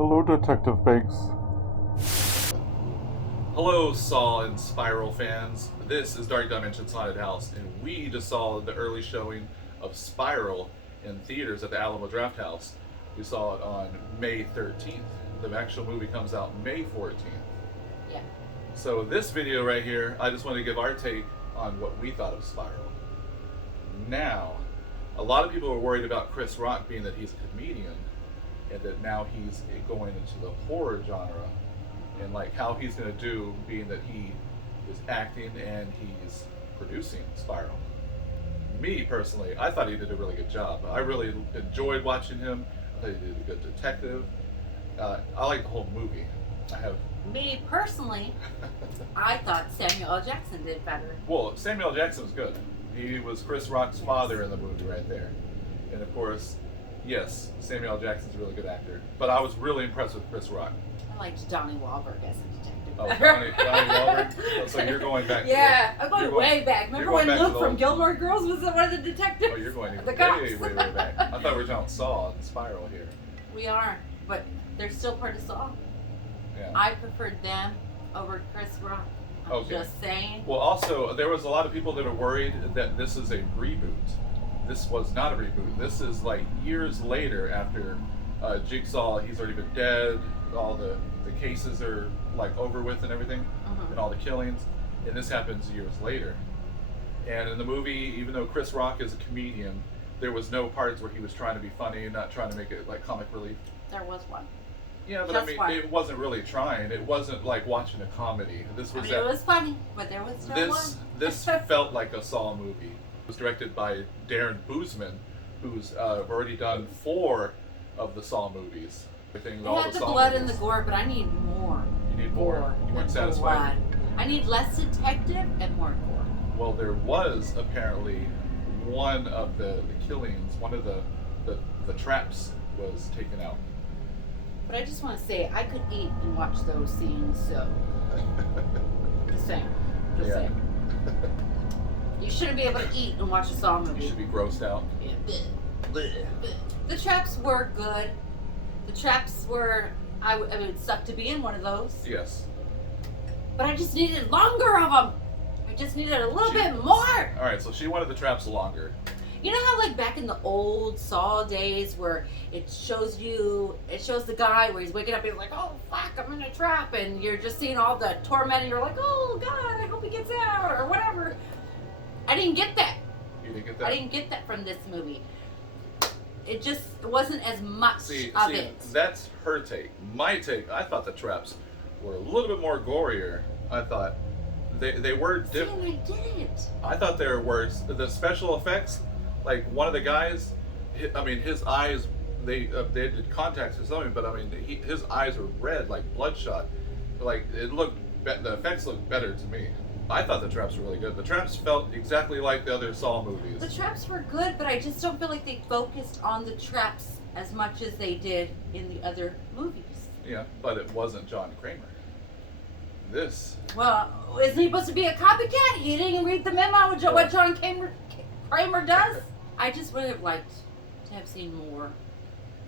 Hello, Detective Banks. Hello, Saw and Spiral fans. This is Dark Dimensions Haunted House, and we just saw the early showing of Spiral in theaters at the Alamo Draft House. We saw it on May 13th. The actual movie comes out May 14th. Yeah. So this video right here, I just want to give our take on what we thought of Spiral. Now, a lot of people are worried about Chris Rock being that he's a comedian, and that now he's going into the horror genre, and like how he's going to do, being that he is acting and he's producing Spiral. Me personally, I thought he did a really good job. I really enjoyed watching him. I thought he did a good detective. I like the whole movie. Me personally, I thought Samuel L. Jackson did better. Well, Samuel L. Jackson was good. He was Chris Rock's father in the movie right there. And of course, yes, Samuel L. Jackson's a really good actor. But I was really impressed with Chris Rock. I liked Donnie Wahlberg as a detective. Oh, Donnie Wahlberg? So you're going back to I'm going way back. Remember when Luke from Gilmore Girls was one of the detectives? Oh, you're going the way back. I thought we were talking Saw and Spiral here. We are, but they're still part of Saw. Yeah. I preferred them over Chris Rock. I'm just saying. Well, also, there was a lot of people that are worried that this is a reboot. This was not a reboot. This is like years later after Jigsaw. He's already been dead. All the cases are like over with and everything, and all the killings. And this happens years later. And in the movie, even though Chris Rock is a comedian, there was no parts where he was trying to be funny and not trying to make it like comic relief. There was one. Yeah, but it wasn't really trying. It wasn't like watching a comedy. This was. It was funny, but there was no one. This felt like a Saw movie. It was directed by Darren Boozman, who's already done 4 of the Saw movies. They had the blood and the gore, but I need more. You need more? You weren't satisfied? I need less detective and more gore. Well, there was apparently one of the killings, one of the traps was taken out. But I just want to say, I could eat and watch those scenes, so. Just saying. Just saying. You shouldn't be able to eat and watch a Saw movie. You should be grossed out. Yeah. The traps were good. The traps were, I mean, it sucked to be in one of those. Yes. But I just needed longer of them. I just needed a little bit more. All right, so she wanted the traps longer. You know how like back in the old Saw days where it shows the guy where he's waking up and he's like, oh fuck, I'm in a trap, and you're just seeing all the torment and you're like, oh God, I hope he gets out or whatever. I didn't get that. You didn't get that? I didn't get that from this movie. It just wasn't as much of it. That's her take. My take, I thought the traps were a little bit more gorier. I thought they were different. I didn't. I thought there were the special effects. Like one of the guys, his eyes, they did contacts or something, but his eyes were red, like bloodshot. Like the effects looked better to me. I thought the traps were really good. The traps felt exactly like the other Saw movies. The traps were good, but I just don't feel like they focused on the traps as much as they did in the other movies. Yeah, but it wasn't John Kramer. Well, isn't he supposed to be a copycat? He didn't even read the memo of what John Kramer does? I just would have liked to have seen more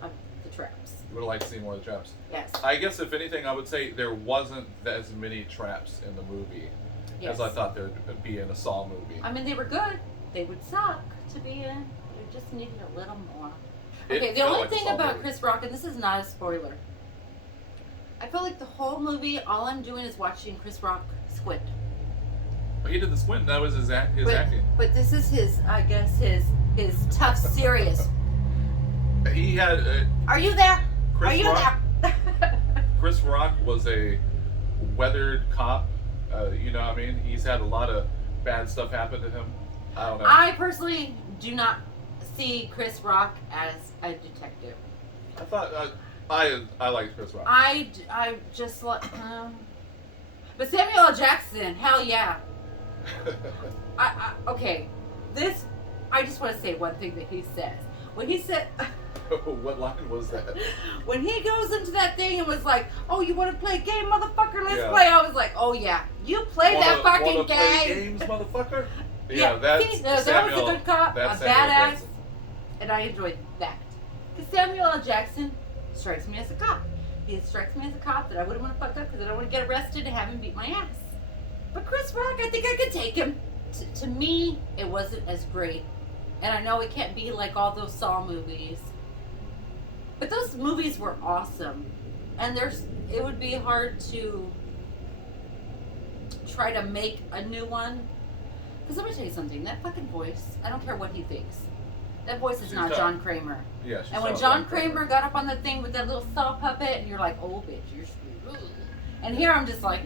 of the traps. You would have liked to see more of the traps? Yes. I guess if anything, I would say there wasn't as many traps in the movie as I thought there would be in a Saw movie. I mean, they were good. They would suck to be in. They just needed a little more. Okay, the only thing about Chris Rock, and this is not a spoiler, I feel like the whole movie, all I'm doing is watching Chris Rock squint. Well, he did the squint. That was his acting. But this is his tough, serious. He had. Are you there? Chris Are you Rock, there? Chris Rock was a weathered cop. You know what I mean? He's had a lot of bad stuff happen to him. I don't know. I personally do not see Chris Rock as a detective. I thought I liked Chris Rock. I just like, but Samuel L. Jackson, hell yeah. Okay, I just want to say one thing that he says. When he said, what line was that? When he goes into that thing and was like, "Oh, you want to play a game, motherfucker? Let's play." I was like, "Oh yeah, you play that fucking game." Play games, motherfucker. Yeah, that was a good cop, a badass, and I enjoyed that. Because Samuel L. Jackson strikes me as a cop. He strikes me as a cop that I wouldn't want to fuck up because I don't want to get arrested and have him beat my ass. But Chris Rock, I think I could take him. To me, it wasn't as great. And I know it can't be like all those Saw movies. But those movies were awesome. And it would be hard to try to make a new one. Because let me tell you something, that fucking voice, I don't care what he thinks. That voice is not John Kramer. Yeah, and when John Kramer got up on the thing with that little saw puppet, and you're like, oh, bitch, you're screwed. And here I'm just like,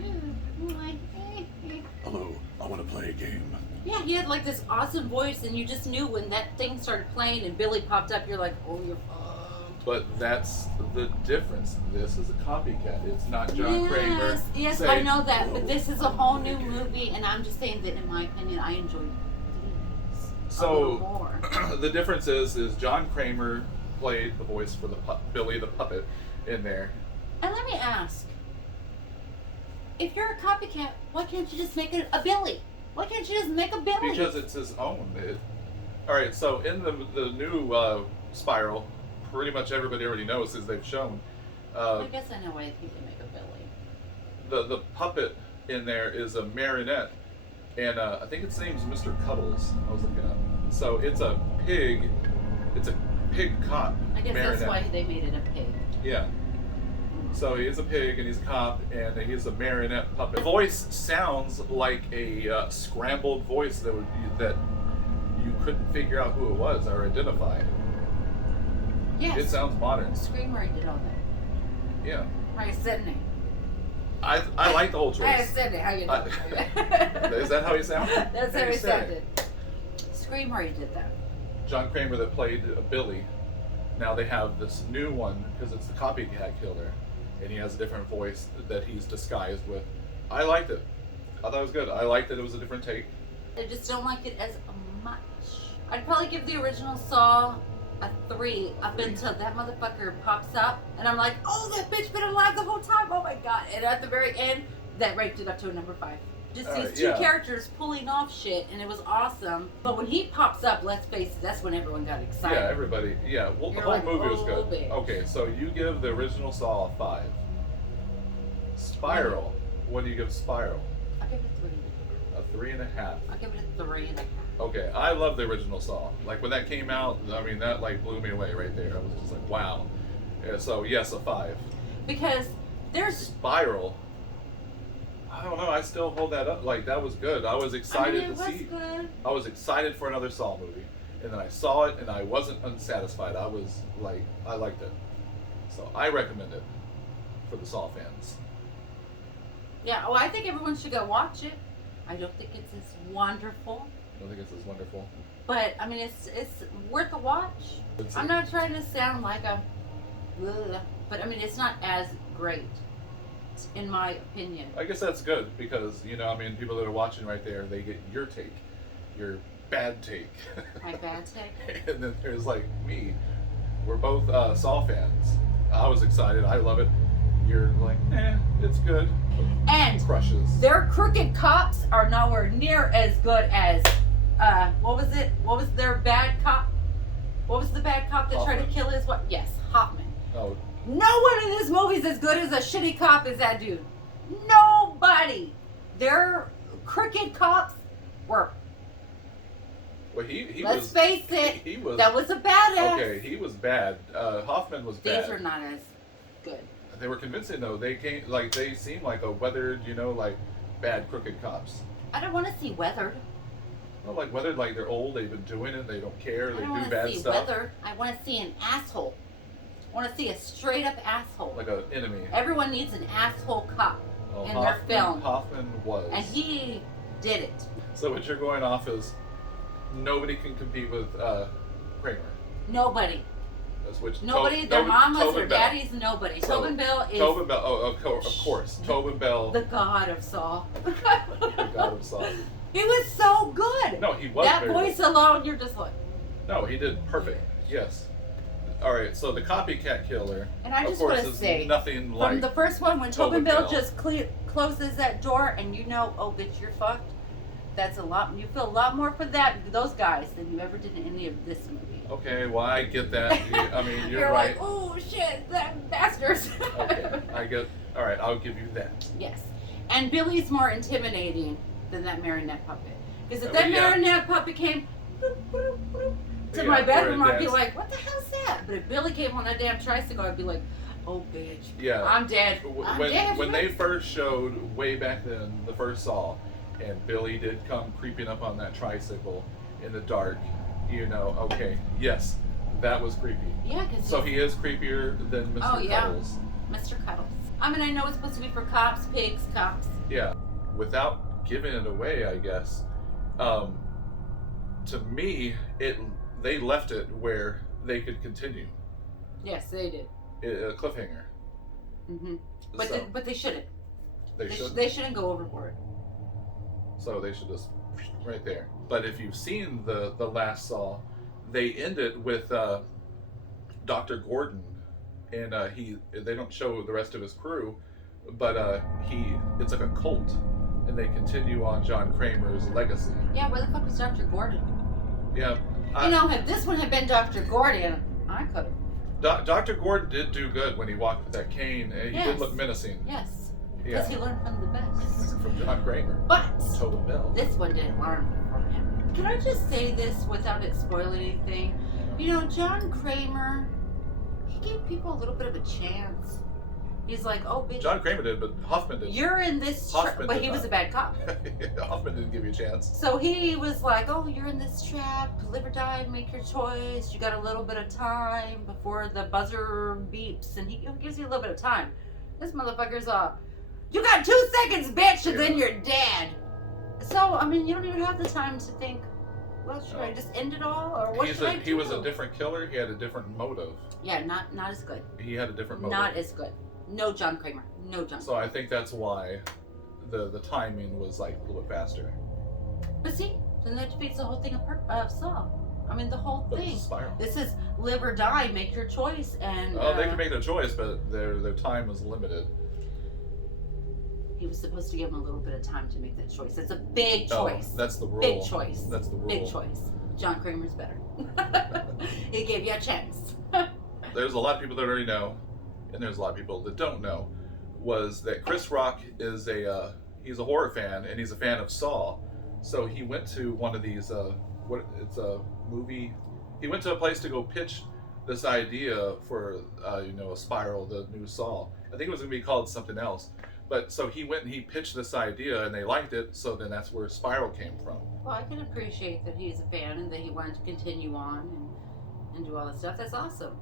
hello, I want to play a game. Yeah, he had like this awesome voice, and you just knew when that thing started playing and Billy popped up, you're like, oh, you're fucked. But that's the difference. This is a copycat. It's not John Kramer. Yes, saying, I know that, but this is a whole new movie, and I'm just saying that in my opinion, I enjoyed so the difference is John Kramer played the voice for the Billy the puppet in there. And let me ask, if you're a copycat, why can't you just make it a Billy? Why can't you just make a Billy? Because it's his own. All right, so in the new Spiral, pretty much everybody already knows, as they've shown. I guess I know why you can make a Billy. The puppet in there is a Marionette. And I think its name's Mr. Cuddles. I was looking up. So it's a pig. It's a pig cop. I guess Marionette. that's why they made it a pig. Yeah. So he is a pig and he's a cop and he's a marionette puppet. The voice sounds like a scrambled voice that you couldn't figure out who it was or identify. Yes. It sounds modern. Screamer did all that. Yeah. Hi, Sydney. I like the whole choice. Hi, Sydney. How you doing? Is that how you sound? That's how he sounded. Screamer did that. John Kramer that played Billy. Now they have this new one because it's the copycat killer, and he has a different voice that he's disguised with. I liked it. I thought it was good. I liked that it was a different take. I just don't like it as much. I'd probably give the original Saw a 3 up until that motherfucker pops up, and I'm like, oh, that bitch been alive the whole time. Oh my god! And at the very end, that raped it up to a number 5. Just these two characters pulling off shit, and it was awesome. But when he pops up, let's face it, that's when everyone got excited. Yeah, everybody. Yeah, well, the whole movie was good. Bitch. Okay, so you give the original Saw a 5. Spiral. What do you give Spiral? I'll give it a 3. A 3.5. I'll give it a 3.5. Okay, I love the original Saw. Like when that came out, I mean that like blew me away right there. I was just like, wow. Yeah, so yes, a 5. Because there's Spiral. I don't know. I still hold that up. Like that was good. I was excited to see. Good. I was excited for another Saw movie, and then I saw it, and I wasn't unsatisfied. I was like, I liked it, so I recommend it for the Saw fans. Yeah. Well, I think everyone should go watch it. I don't think it's as wonderful. I don't think it's as wonderful. But I mean, it's worth a watch. I'm not trying to sound like a, but I mean, it's not as great. In my opinion. I guess that's good because, you know, I mean, people that are watching right there, they get your take, your bad take. My bad take? And then there's like me. We're both Saw fans. I was excited. I love it. You're like, it's good. And crushes. Their crooked cops are nowhere near as good as, what was it? What was their bad cop? What was the bad cop that Hoffman. tried to kill his wife? Yes, Hoffman. Oh. No one in this movie is as good as a shitty cop as that dude. Nobody. Their crooked cops were. Well, he Let's was. face it. He was. That was a badass. Okay, he was bad. Hoffman was bad. These are not as good. They were convincing though. They seemed like a weathered, you know, like bad crooked cops. I don't want to see weathered. Well, like weathered, like they're old. They've been doing it. They don't care. They I don't do want to bad see stuff. weathered. I want to see an asshole. I want to see a straight up asshole. Like an enemy. Everyone needs an asshole cop Well, in their film. Hoffman was. And he did it. So what you're going off is nobody can compete with Kramer. Nobody. That's which. Nobody, their mamas Tobin or Bell. daddies, nobody. Tobin Bell is Tobin Bell. Oh, of course. Tobin Bell. the god of Saw. The god of Saw. He was so good. No, he was. That very voice good. alone, you're just like. No, he did perfect. Yes. All right. So the copycat killer. And I of just course, want to is say, nothing like. from the first one, when Tobin Tobin Bell Bell. just closes that door, and you know, oh bitch, you're fucked. That's a lot. You feel a lot more for those guys than you ever did in any of this movie. Okay, well I get that. I mean, you're like, right. oh shit, that bastards. Okay. I get. All right, I'll give you that. Yes. And Billy's more intimidating than that Marionette puppet. Because if Well, that yeah. Marionette puppet came bloop, bloop, bloop, to Yeah, my or bedroom, it I'd be danced. like, what the hell's that? But if Billy came on that damn tricycle, I'd be like, oh, bitch. Yeah. I'm dead. I'm dead. When they first showed way back then, the first Saw, and Billy did come creeping up on that tricycle in the dark, you know, okay, yes, that was creepy. Yeah, because So he is creepier than Mr. Oh, yeah. Cuddles. Mr. Cuddles. I mean, I know it's supposed to be for cops, pigs, cops. Yeah. Without giving it away, I guess. To me, they left it where they could continue. Yes, they did. A cliffhanger. Mm-hmm. But So, but they shouldn't. should. They shouldn't go overboard. So they should just right there. But if you've seen the last Saw, they end it with Dr. Gordon, and they don't show the rest of his crew, but it's like a cult, and they continue on John Kramer's legacy. Yeah, where the fuck was Dr. Gordon? Yeah, You know, if this one had been Dr. Gordon, I could have. Dr. Gordon did do good when he walked with that cane, and he Yes. did look menacing. Yes. Yeah, Because he learned from the best. from John Kramer. But Total Bell. this one didn't learn from him. Can I just say this without it spoiling anything? You know, John Kramer, he gave people a little bit of a chance. He's like, oh, bitch, John Kramer did, but Hoffman didn't. you're in this Hoffman but did he was not. a bad cop. Hoffman didn't give you a chance. So he was like, oh, you're in this trap, live or die, make your choice. You got a little bit of time before the buzzer beeps, and he gives you a little bit of time. This motherfucker's you got 2 seconds, bitch, and then Yeah. you're dead. So, I mean, you don't even have the time to think, well, should I No. just end it all, or what should I do? He was a different killer. He had a different motive. Yeah, not as good. He had a different motive. Not as good. No John Kramer. No John So I think that's why the timing was like a little bit faster. But see, then that defeats the whole thing of Saw. I mean, the whole But it's thing. a spiral. This is live or die, make your choice, and Oh, they can make their choice, but their time was limited. he was supposed to give him a little bit of time to make that choice. It's a big Oh, choice. that's the rule. Big choice. That's the rule. Big choice. John Kramer's better. He gave you a chance. There's a lot of people that already know, and there's a lot of people that don't know, was that Chris Rock is he's a horror fan, and he's a fan of Saw. So he went to one of these it's a movie. He went to a place to go pitch this idea for a Spiral, the new Saw. I think it was gonna be called something else. But so he went and he pitched this idea, and they liked it. So then that's where Spiral came from. Well, I can appreciate that he's a fan and that he wanted to continue on and do all this stuff. That's awesome.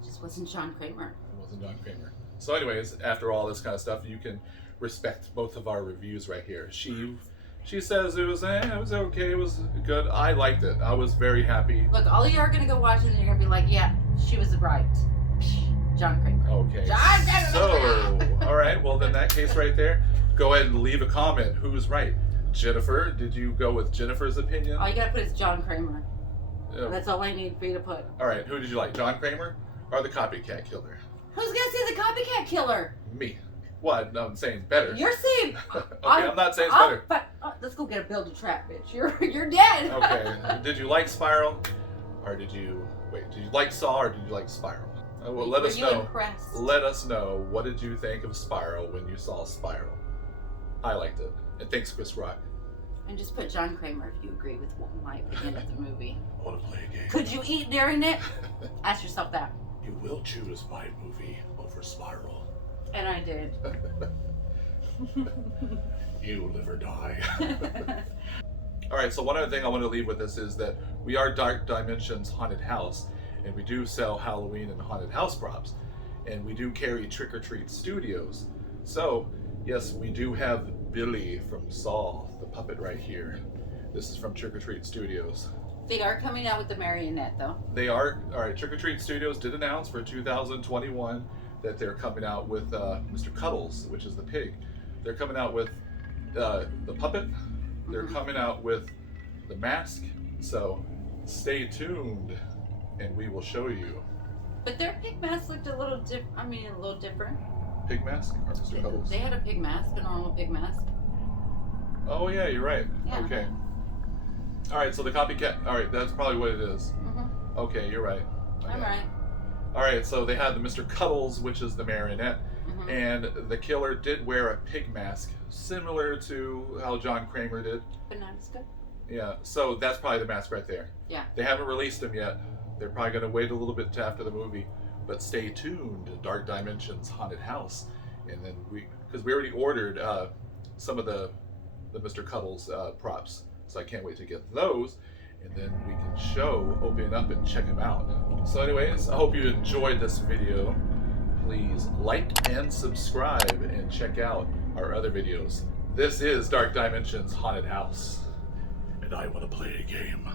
It just wasn't John Kramer. It wasn't John Kramer. So, anyways, after all this kind of stuff, you can respect both of our reviews right here. She says it was okay, it was good. I liked it. I was very happy. Look, all of you are gonna go watch it and you're gonna be like, yeah, she was right. John Kramer. Okay. John Kramer. So, all right. Well, in that case, right there, go ahead and leave a comment. Who's right? Jennifer? Did you go with Jennifer's opinion? All you gotta put is John Kramer. Oh, That's all I need for you to put. all right. Who did you like? John Kramer or the copycat killer? Who's gonna say the copycat killer? Me. What? No, I'm saying better. You're saying. Okay, I'm not saying it's better. Let's go get a build a trap, bitch. You're dead. Okay. Did you like Spiral, or did you like Saw, or did you like Spiral? Well, let Were us you know. impressed? Let us know, what did you think of Spiral when you saw Spiral? I liked it, and thanks, Chris Rock. And just put John Kramer if you agree with my opinion of the movie. I want to play a game. Could you eat during it? Ask yourself that. You will choose my movie over Spiral. And I did. You live or die. All right, so one other thing I want to leave with this is that we are Dark Dimensions Haunted House, and we do sell Halloween and haunted house props, and we do carry Trick or Treat Studios. So, yes, we do have Billy from Saw, the puppet right here. This is from Trick or Treat Studios. They are coming out with the Marionette, though. They are. All right, Trick or Treat Studios did announce for 2021 that they're coming out with Mr. Cuddles, which is the pig. They're coming out with the puppet. They're coming out with the mask. So stay tuned, and we will show you. But their pig mask looked a little different. I mean, a little different. Pig mask or Mr. Cuddles? They had a pig mask, a normal pig mask. Oh yeah, you're right. Yeah. Okay. All right, so the copycat. All right, that's probably what it is. Mm-hmm. Okay, you're right. Okay. I'm right. All right, so they had the Mr. Cuddles, which is the marionette, Mhm. And the killer did wear a pig mask, similar to how John Kramer did. But not as good. Yeah, so that's probably the mask right there. Yeah. They haven't released him yet. They're probably going to wait a little bit to after the movie. But stay tuned to Dark Dimensions Haunted House. And then because we already ordered some of the Mr. Cuddles props. So I can't wait to get those. And then we can open up and check them out. So anyways, I hope you enjoyed this video. Please like and subscribe and check out our other videos. This is Dark Dimensions Haunted House. And I want to play a game.